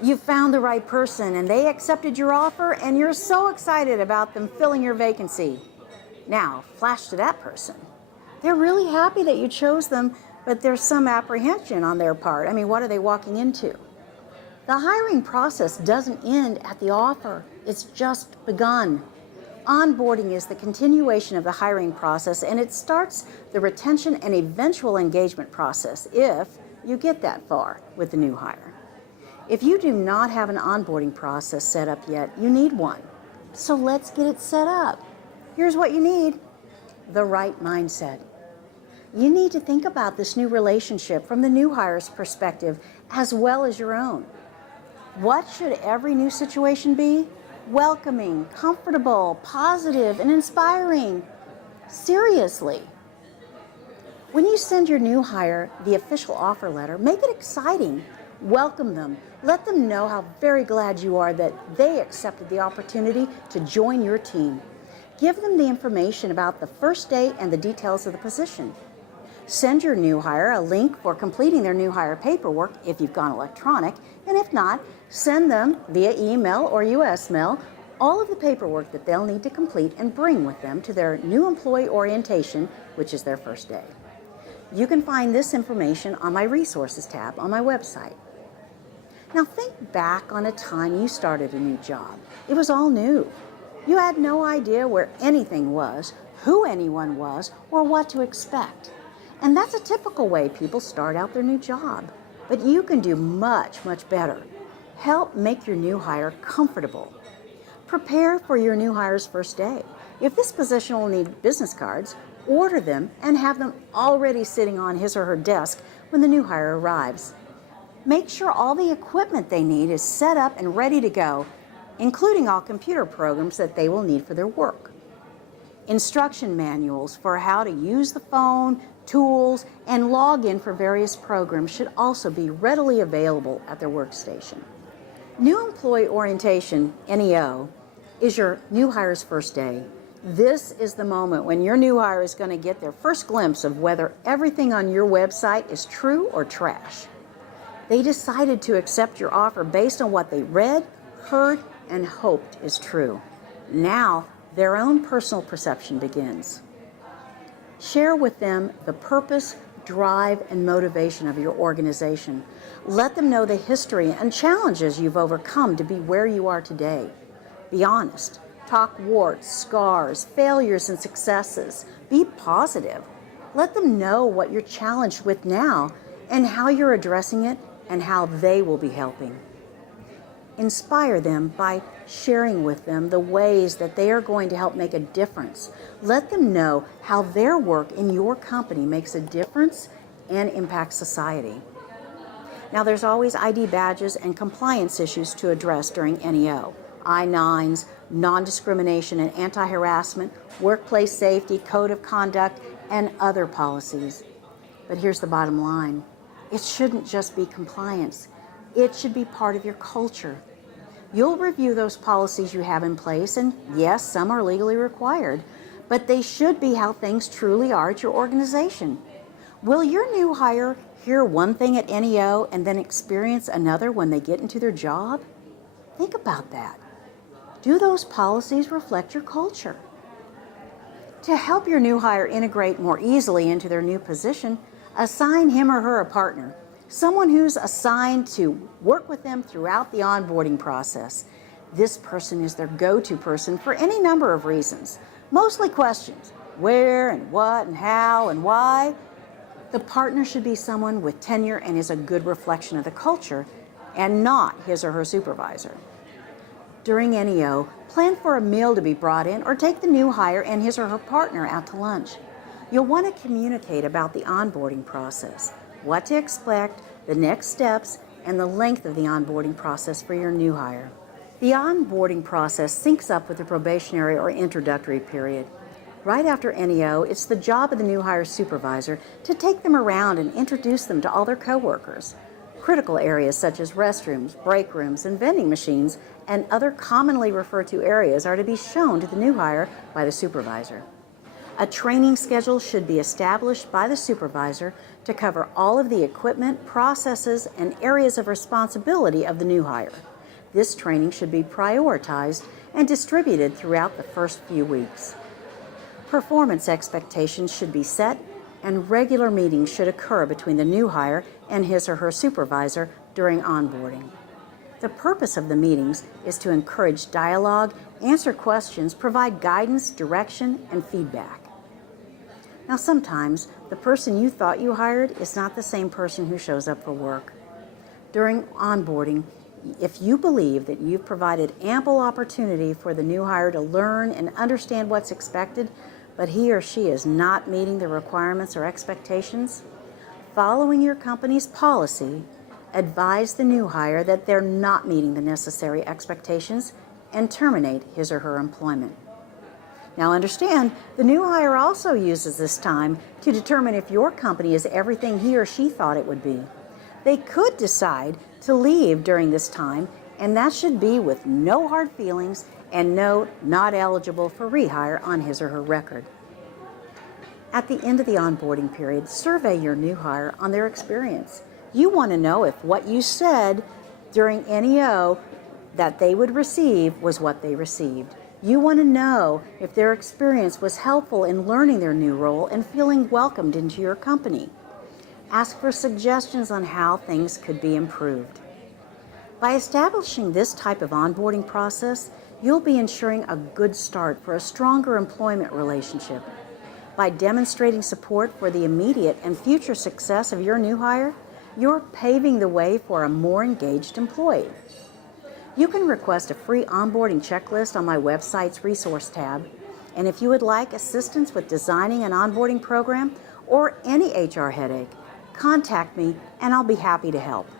You found the right person and they accepted your offer and you're so excited about them filling your vacancy. Now, flash to that person. They're really happy that you chose them, but there's some apprehension on their part. I mean, what are they walking into? The hiring process doesn't end at the offer. It's just begun. Onboarding is the continuation of the hiring process, and it starts the retention and eventual engagement process if you get that far with the new hire. If you do not have an onboarding process set up yet, you need one. So let's get it set up. Here's what you need: the right mindset. You need to think about this new relationship from the new hire's perspective as well as your own. What should every new situation be? Welcoming, comfortable, positive, and inspiring. Seriously. When you send your new hire the official offer letter, make it exciting. Welcome them. Let them know how very glad you are that they accepted the opportunity to join your team. Give them the information about the first day and the details of the position. Send your new hire a link for completing their new hire paperwork if you've gone electronic, and if not, send them via email or US mail all of the paperwork that they'll need to complete and bring with them to their new employee orientation, which is their first day. You can find this information on my resources tab on my website. Now think back on a time you started a new job. It was all new. You had no idea where anything was, who anyone was, or what to expect. And that's a typical way people start out their new job. But you can do much, much better. Help make your new hire comfortable. Prepare for your new hire's first day. If this position will need business cards, order them and have them already sitting on his or her desk when the new hire arrives. Make sure all the equipment they need is set up and ready to go, including all computer programs that they will need for their work. Instruction manuals for how to use the phone, tools, and log in for various programs should also be readily available at their workstation. New Employee Orientation, NEO, is your new hire's first day. This is the moment when your new hire is going to get their first glimpse of whether everything on your website is true or trash. They decided to accept your offer based on what they read, heard, and hoped is true. Now, their own personal perception begins. Share with them the purpose, drive, and motivation of your organization. Let them know the history and challenges you've overcome to be where you are today. Be honest. Talk warts, scars, failures, and successes. Be positive. Let them know what you're challenged with now and how you're addressing it and how they will be helping. Inspire them by sharing with them the ways that they are going to help make a difference. Let them know how their work in your company makes a difference and impacts society. Now, there's always ID badges and compliance issues to address during NEO. I-9s, non-discrimination and anti-harassment, workplace safety, code of conduct, and other policies. But here's the bottom line. It shouldn't just be compliance. It should be part of your culture. You'll review those policies you have in place, and yes, some are legally required, but they should be how things truly are at your organization. Will your new hire hear one thing at NEO and then experience another when they get into their job? Think about that. Do those policies reflect your culture? To help your new hire integrate more easily into their new position, assign him or her a partner, someone who's assigned to work with them throughout the onboarding process. This person is their go-to person for any number of reasons, mostly questions: where and what and how and why. The partner should be someone with tenure and is a good reflection of the culture and not his or her supervisor. During NEO, plan for a meal to be brought in or take the new hire and his or her partner out to lunch. You'll want to communicate about the onboarding process, what to expect, the next steps, and the length of the onboarding process for your new hire. The onboarding process syncs up with the probationary or introductory period. Right after NEO, it's the job of the new hire supervisor to take them around and introduce them to all their coworkers. Critical areas such as restrooms, break rooms, and vending machines and other commonly referred to areas are to be shown to the new hire by the supervisor. A training schedule should be established by the supervisor to cover all of the equipment, processes, and areas of responsibility of the new hire. This training should be prioritized and distributed throughout the first few weeks. Performance expectations should be set, and regular meetings should occur between the new hire and his or her supervisor during onboarding. The purpose of the meetings is to encourage dialogue, answer questions, provide guidance, direction, and feedback. Now, sometimes the person you thought you hired is not the same person who shows up for work. During onboarding, if you believe that you've provided ample opportunity for the new hire to learn and understand what's expected, but he or she is not meeting the requirements or expectations, following your company's policy, advise the new hire that they're not meeting the necessary expectations and terminate his or her employment. Now understand, the new hire also uses this time to determine if your company is everything he or she thought it would be. They could decide to leave during this time, and that should be with no hard feelings and no not eligible for rehire on his or her record. At the end of the onboarding period, survey your new hire on their experience. You want to know if what you said during NEO that they would receive was what they received. You want to know if their experience was helpful in learning their new role and feeling welcomed into your company. Ask for suggestions on how things could be improved. By establishing this type of onboarding process, you'll be ensuring a good start for a stronger employment relationship. By demonstrating support for the immediate and future success of your new hire, you're paving the way for a more engaged employee. You can request a free onboarding checklist on my website's resource tab. And if you would like assistance with designing an onboarding program or any HR headache, contact me and I'll be happy to help.